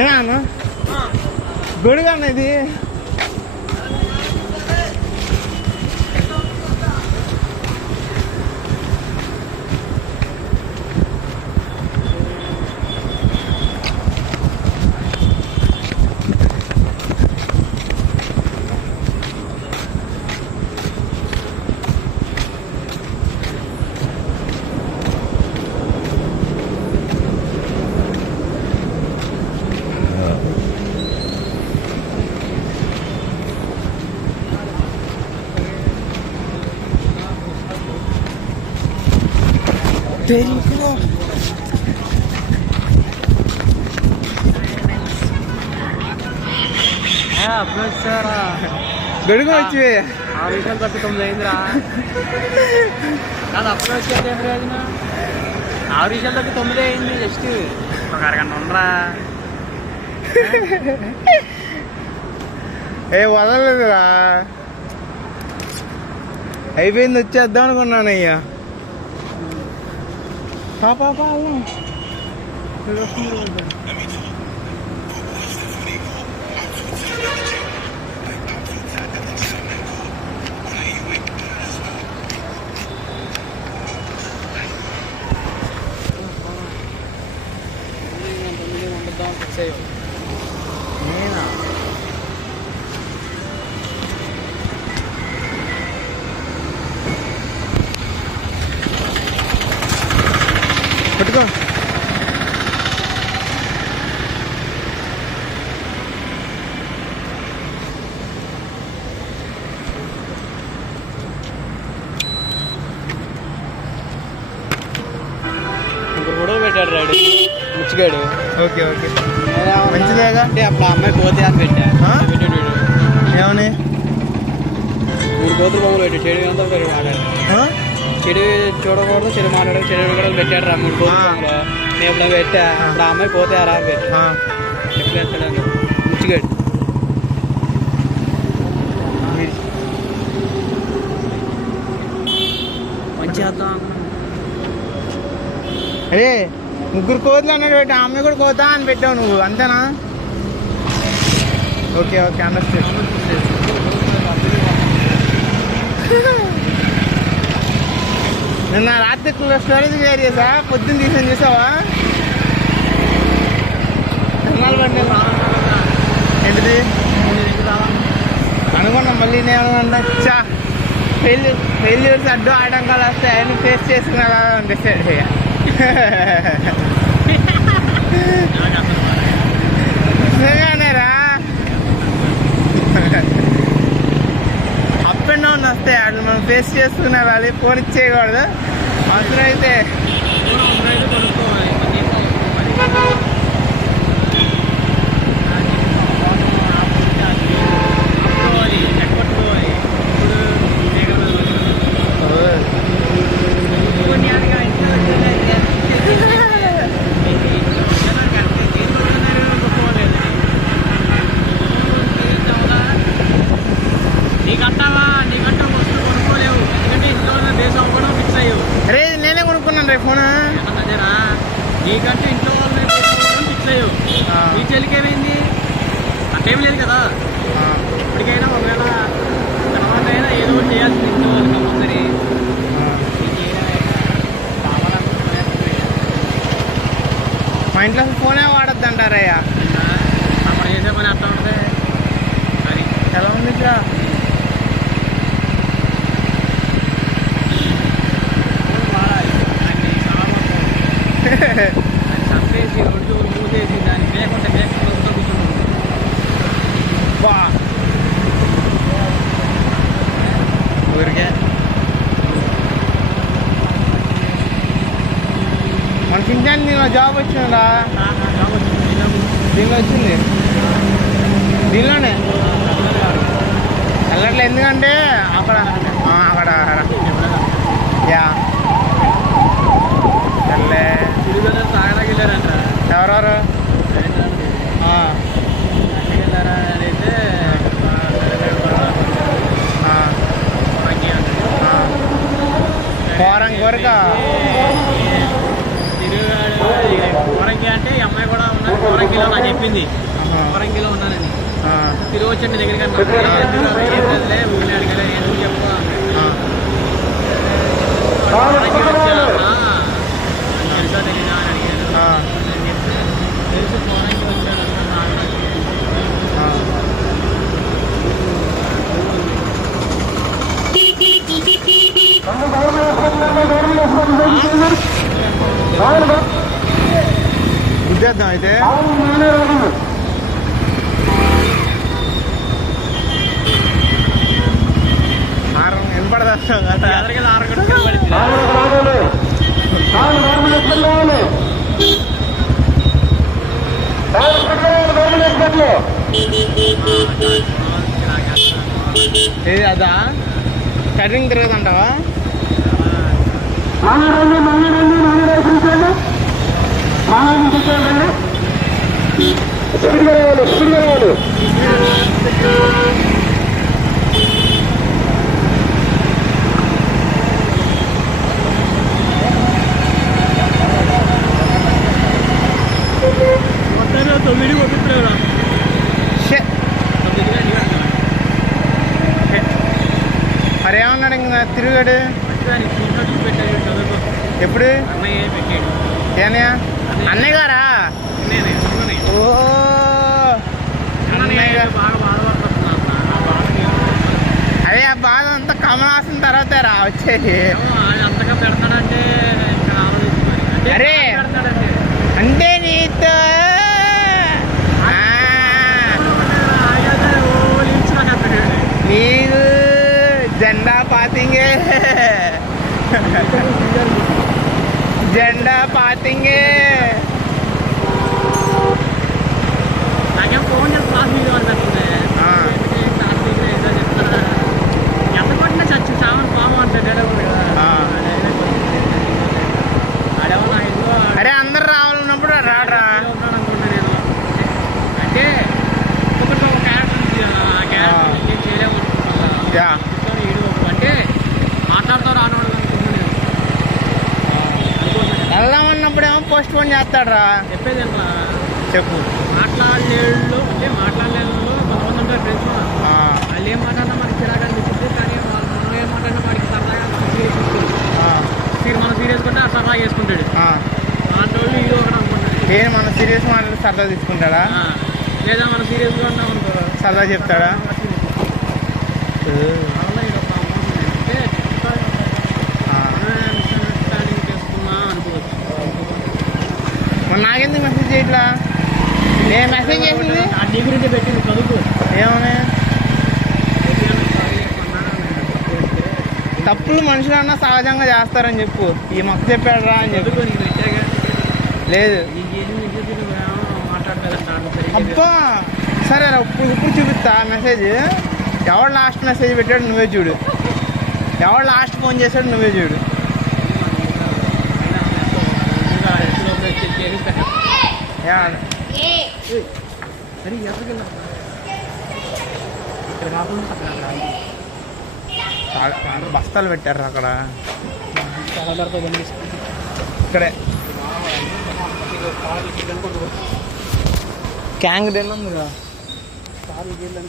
ఏనా గొడుగు అన్న ఇది గొడుగు వచ్చి 6 నిమిషాలు తప్పి 9 అయిందిరా. కాదు అప్పుడు వచ్చేది ఏం రోజున 6 నిమిషాలు తప్పి 9 అయింది. జస్ట్ ఒక అరగంట ఉండరా. వదలలేదురా, అయిపోయింది వచ్చేద్దాం అనుకున్నాను. అయ్యా పాపా నేనా పట్టుకో. గొడవ పెట్టాడు రాడు ముచ్చిగాడు. Okay okay మంచిదేగా. అంటే అప్పుడు ఆ అమ్మాయి పోతే అని పెట్టా. పెట్టాడు ఏమని 3 కోతులు బొమ్మలు పెట్టాడు. చెడు అంతా మాట్లాడు. చెడు చూడకూడదు, చెడు మాట్లాడదు, చెడు కూడా పెట్టాడు రా 3 కోతులు బొమ్మలు. నేను ఎప్పుడు పెట్టా. అప్పుడు ఆ అమ్మాయి పోతే అలా పెట్టా. ఎట్లా ఎత్తాడు ముచ్చిగాడు. మంచి చేద్దాం. అరే 3 కోతులు అన్నాడు పెట్టి ఆ అమ్మాయి కూడా కోతా అని పెట్టావు నువ్వు, అంతేనా? Okay okay understand. నిన్న రాత్రి స్టోరేజ్ క్లియర్ చేసా, పొద్దున్న తీసాను చూసావా? ఏంటిది అనుకున్నాం. మళ్ళీ నేను చా ఫెయిల్యూర్స్ అడ్డు ఆటంకాలు వస్తాయి, అవన్నీ ఫేస్ చేసుకున్నా కదా డిసైడ్ చేయ. నిజంగానేరా, అప్ అండ్ డౌన్ వస్తాయి, అట్లా మనం ఫేస్ చేసుకునే వాళ్ళు ఫోన్ ఇచ్చేయకూడదు. అవసరం అయితే అరే నేనే కొనుక్కున్నాను రే ఫోన్. నీకంటే ఇంట్లో వాళ్ళు ఫిక్స్ అయ్యావు. నీ చెల్లికేమైంది? అట్టేం లేదు కదా. ఇప్పటికైనా ఒకవేళ తర్వాత అయినా ఏదో ఒకటి చేయాల్సింది ఇంట్లో వాళ్ళు కంపల్సరీ. మా ఇంట్లో ఫోనే వాడద్దు అంటారయ్యా. అప్పుడు చేసే పని అట్లా ఉంటుంది. సరే ఎలా ఉంది ఇట్లా? చంపేసి ఒడ్డు మూసేసి దాన్ని లేకుండా లేకుండా కూర్చున్నాం. బా ఊరికే మన కించాన్ని దీనిలో జాబ్ వచ్చిందా? దీనిలో వచ్చింది, దీనిలోనే వెళ్ళట్లే. ఎందుకంటే అక్కడ అక్కడ యా వెళ్ళే తాగడానికి వెళ్ళారంట. ఎవరెవరు? వెళ్ళారా అయితే వారం కోరిక తిరుగుగాడు కోరంగి అంటే ఈ అమ్మాయి కూడా ఉన్నది కోరంగిలో నాకు చెప్పింది. చెప్పింది ఆహా. వరంగిలో ఉన్నానని ఆ, తిరిగి వచ్చండి దగ్గరికి ఊళ్ళో అడగలే ఎందుకు చెప్పా ఆ. వరంగిల్ వచ్చా తెలుసా తెలీదా అని అడిగాను ఆ, నేను చెప్తే తెలుసు వరంగిల్ వచ్చాడన్నా నాకు ఆ. గుద్దేద్దాం అయితే హారం వినపడదాం కదా ఎదరికి ఆరగొట్టు కనబడింది ఏది అదా కటింగ్ తిరగదంటావా తొమ్మిది పంపిస్తున్నారా షే. మరి ఏమన్నాడు ఇంకా తిరిగాడు పెట్టాడు చదువుకో ఎప్పుడు అన్నయ్య పెట్టాడు ఏనయ్య అన్నయ్య గారా నేనే ఓ అన్నయ్య గారు బాగా బాధపడుతున్నా ఆ బాధకి అదే ఆ బాధ అంతా కమలాసిన తర్వాత రా వచ్చేది ఆయన అంతగా పెడతాడంటే ఇంకా ఆలోచించుకోవాలి అంటే అరే. పెడతాడంటే అంటే నీతో ఆ, నీకు జెండా పాతింగే జెండా పాతింగే నాకేం ఫోన్ చేసి క్లాస్ వీడియో అంటుంది ఆ. క్లాస్ వీడియో ఏదో చెప్తారా ఎంత కొట్టినా చచ్చి సామాన్ పాము అంటే డైలాగ్ కదా ఆ. ఆడేమో నా ఇంట్లో అరే అందరు రావాలన్నప్పుడు రాడరా ఉన్నాడు అనుకుంటా నేను అంటే ఒకటి ఒక క్యారెక్టర్ ఆ క్యారెక్టర్ ఏం చేయలేము అనుకుంటున్నా యా అంటే మాట్లాడుతూ రానవాడు అనుకుంటున్నాను నేను అనుకుంటున్నాను వెళ్దామన్నప్పుడేమో పోస్ట్ పోన్ చేస్తాడు రా చెప్పేది ఏంట్రా చెప్పు మాట్లాడలేళ్ళు అంటే మాట్లాడలేళ్ళు కొంతమంది ఉంటారు ఫ్రెండ్స్ ఆ, వాళ్ళు ఏం మాట్లాడినా మనకి చిరాగా అనిపిస్తుంది కానీ మనం ఏం మాట్లాడినా వాడికి సరదాగా సీరియస్ ఉంటుంది ఆ, మనం సీరియస్ కొంటే ఆ సరదాగా చేసుకుంటాడు ఆ. అలాంటి వాళ్ళు ఇది ఒకటి అనుకుంటాడు నేను మన సీరియస్ మాట్లాడి సరదా తీసుకుంటాడా లేదా మనం సీరియస్గా ఉన్నాం అనుకో సరదా చెప్తాడా వల్ల ఇది ఒక మోసం అంటే ఆ. అండర్స్టాండింగ్ చేసుకున్నా అనుకోవచ్చు మరి నాకెందుకు మెసేజ్ చేయట్లా నేను మెసేజ్ చేసింది ఆ నీ గురించి పెట్టింది చదువుకు ఏమని తప్పులు మనుషులన్నా సహజంగా చేస్తారని చెప్పు ఈ మొక్క చెప్పాడు రా అని చెప్పు చదువుకో నీకు పెట్టాగా లేదు ఈ ఏం మాట్లాడలేదంట అబ్బా సరే రా ఇప్పుడు చూపిస్తా మెసేజ్ ఎవడు లాస్ట్ మెసేజ్ పెట్టాడు నువ్వే చూడు ఎవడు లాస్ట్ ఫోన్ చేశాడు నువ్వే చూడు యా. అరే ఎక్కడికి వెళ్ళాం ఇక్కడ కాకుండా అక్కడ బస్తాలు పెట్టారు అక్కడ చాలా ధరతో బండి ఇక్కడే క్యాంగ్ డెన్ ఉందిగా కారు వెళ్ళాను